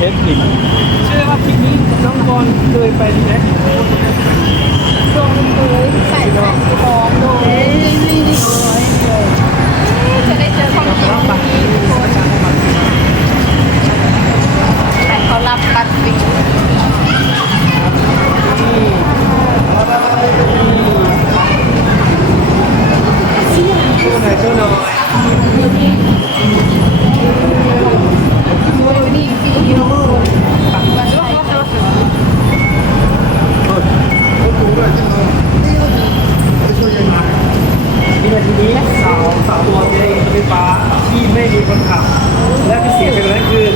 เอ็กซ์อีกเชื่อว่าคลิปนี้น้องบอลเคยไปที่แอ็กซ์ช่วงเลยใส่ใส่สีทองโดยจะได้เจอของจริงทุกคนแต่เขารับบัตรฟรี ช่วยหน่อยช่วยหน่อย ด้วยนี่ฟรีทุกคนบัตรไทยฟรี วินาทีนี้สาวสาวตัวเองรถไฟฟ้าที่ไม่มีคนขับ และพิเศษไปกว่านั้นคือ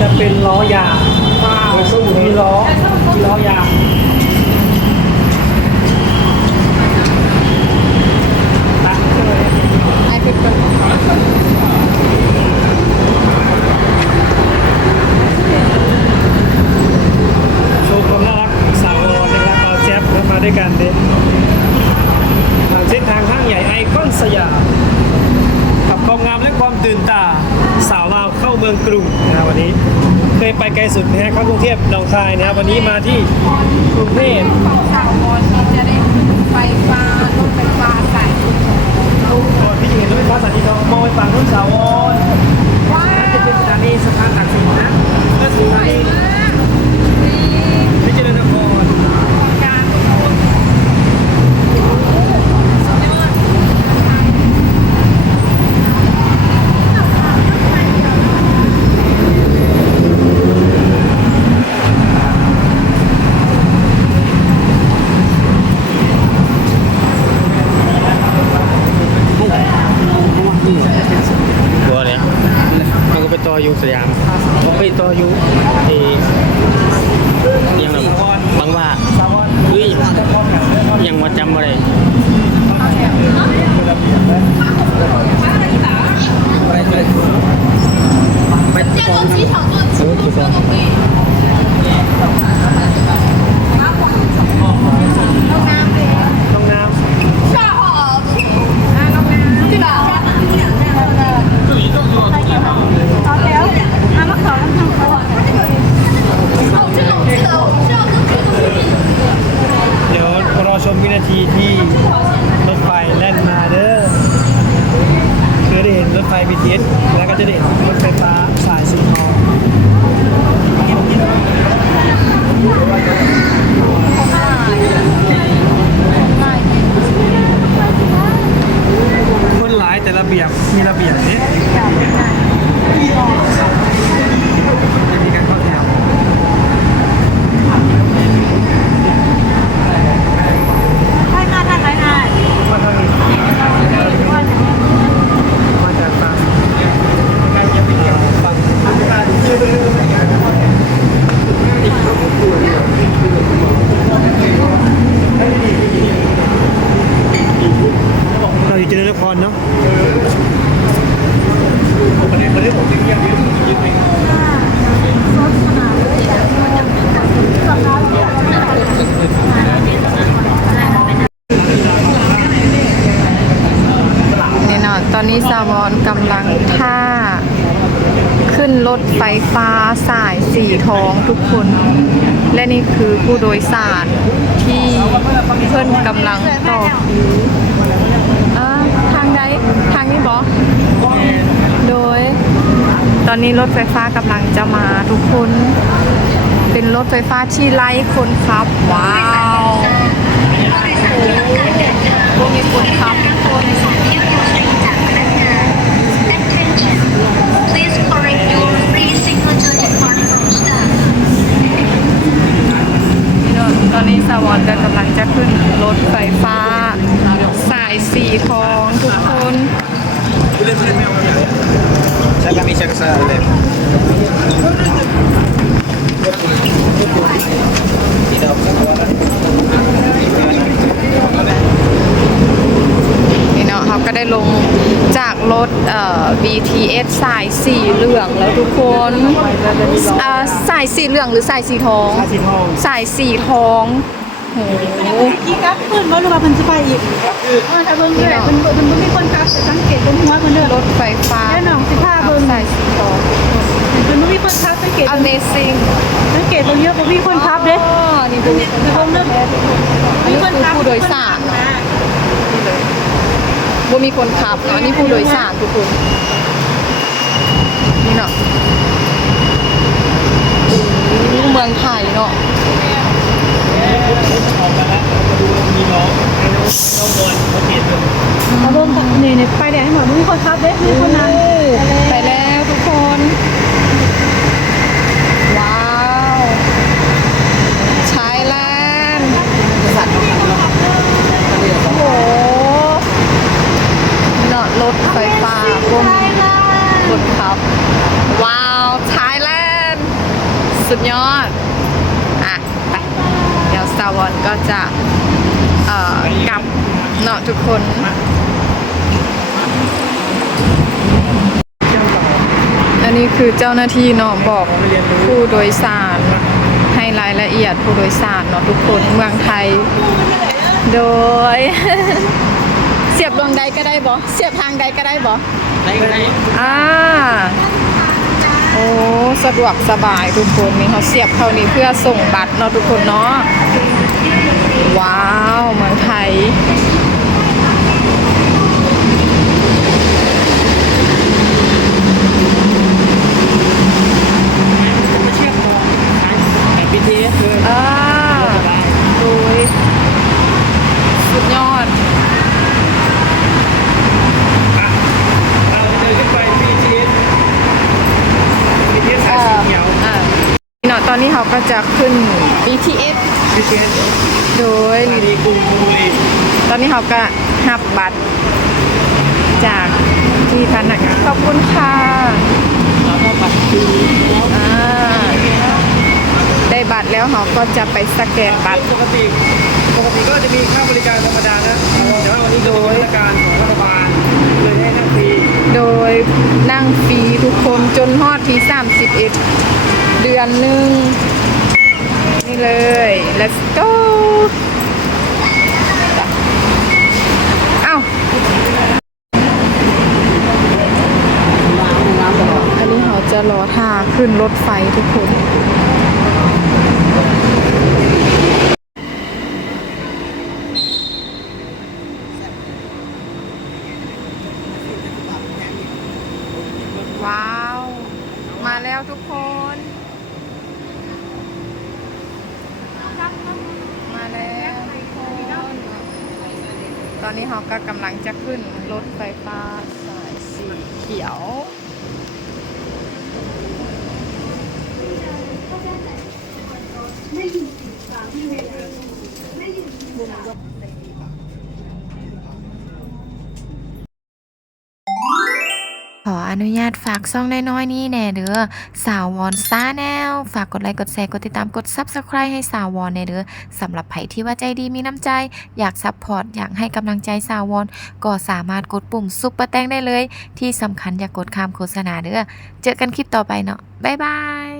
จะเป็นล้อยางมีล้อมีล้อยางตัดเลย ไอเป็นคน โชว์ความน่ารักสาวรนะครับเอาแจ๊บมา ด้วยกันเด็ทางเส้นทางห้างใหญ่ไอคอนสยามกับความงามและความตื่นตา สาวลาวเข้าเมืองกรุงนะวันนี้เคยไปไกลสุดนะฮะเข้ากรุงเทพหนองคายนะครับวันนี้มาที่กรุงเทพสาวบอลจะได้ไฟฟ้ารถไฟฟ้าใส่ ก่อนที่จะเห็นรถไฟฟ้าสถานีทองมองไปฝั่งนู้นสาวร ว้า จะเป็นสถานีสะพานตักสินนะและสถานี ดี พิจารณคร การ บัวเลยมันก็ไปต่ ออยุสยามเฮ้ยต่ออยู่เอ้ยังไงบางว่าเฮ้ยยังว่าจำอะไรไปไปไปไป สาวอนกำลังท่า ขึ้นรถไฟฟ้าสายสีทองทุกคน และนี่คือผู้โดยสารที่เพื่อนกำลังต่อคิวอ่ทางใดทางนี้บอโดย ตอนนี้รถไฟฟ้ากำลังจะมาทุกคน เป็นรถไฟฟ้าที่ไร้คนขับว้าวโอ้มีคนขับทุกคน Attention. Please correct your pre-signature department staff. ตอนนี้สวอนจะกำลังจะขึ้นรถไฟฟ้า สายสี ทองทุกคน Saya kami cek ke sana. นี่เนาะเขาก็ได้ลงจากรถเอ่อ BTS สายสีเหลืองแล้วทุกคนอ่าสายสีเหลืองหรือสายสีทอง สายสีทอง สายสีทอง โหกี่กับเพิ่นบ่รู้ว่าเพิ่นสิไปอีกเออถ้าเบิ่งเรื่อยเพิ่นเพิ่นบ่มีคนขับแต่สังเกตเบิ่งหัวเพิ่นเด้อรถไฟฟ้าแน่นอนสิพาเบิ่งสายสีทองเพิ่นบ่มีคนขับสังเกต Amazing สังเกตเบิ่งเยอะบ่มีคนขับเด้อ๋อนี่ดูมีคนเด้ออันนี้คือผู้โดยสารเนาะบ่มีคนขับเนาะอันนี่ผู้โดยสารทุกคนนี่เนาะโอ้เมืองไทยเนาะ ออกมาแล้วมาดูมีน้องให้น้องน้องมวลเขาเห็นเลย มาเบิ่งค่ะนี่นี่ไปแดงให้หมดบ่มีคนขับเด้มีคนนั้น ไปแล้วทุกคน ว้าวไทยแลนด์โอ้โหเนาะรถไฟฟ้าบนบนครับ ว้าวไทยแลนด์ สุดยอด อะ ไป เดี๋ยวสตาร์วอนก็จะ เอ่อกลับเนาะทุกคนอันนี้คือเจ้าหน้าที่เนาะบอกผู้โดยสารให้รายละเอียดผู้โดยสารเนาะทุกคนเมืองไทย โดย เสียบดวงใดก็ได้บ่เสียบทางใดก็ได้บ่ได้ได้อ่า โอ้สะดวกสบายทุกคนนี่เขาเสียบเข้านี่เพื่อส่งบัตรเนาะทุกคนเนาะว้าวเมืองไทย ไม่เชื่อมต่อแบบ BTS เลย อ่าโดยสุดยอด เราเดินขึ้นไป BTS BTS สายสีเขียว อ่าเนาะตอนนี้เขาก็ จะขึ้น BTS BTS โดย สถานีกรุงธนบุรีตอนนี้เขาก็หับบัตร จากที่พนักงานขอบคุณค่ะแล้วก็บัตรคิวแล้วอ่าได้บัตรแล้วเขาก็จะไปสแกนบัตร ปกติปกติก็จะมีค่าบริการธรรมดานะแต่ว่าวันนี้โดยมาตรการของรัฐบาลเลยให้นั่งฟรีโดยนั่งฟรีทุกคนจนฮอดที่31 เดือนหนึ่ง นี่เลย let's go จ้ะเอ้าอันนี้เขาจะรอท่าขึ้นรถไฟทุกคนว้าว มาแล้วทุกคน มาแล้วทุกคน ตอนนี้เราก็กำลังจะขึ้นรถไฟฟ้าสายสีเขียว ออนุญาตฝากซ่องน้อยๆนี่แน่เด้อสาววอนซาแนลฝากกดไลค์กดแชร์กดติดตามกด Subscribe ให้สาววอนแน่เด้อสำหรับไผที่ว่าใจดีมีน้ำใจ อยากซัพพอร์ตอยากให้กำลังใจสาววอนก็สามารถกดปุ่มซุปเปอร์แตงได้เลย ที่สำคัญอย่ากกดข้ามโฆษณาเด้อเจอกันคลิปต่อไปเนาะบ๊ายบาย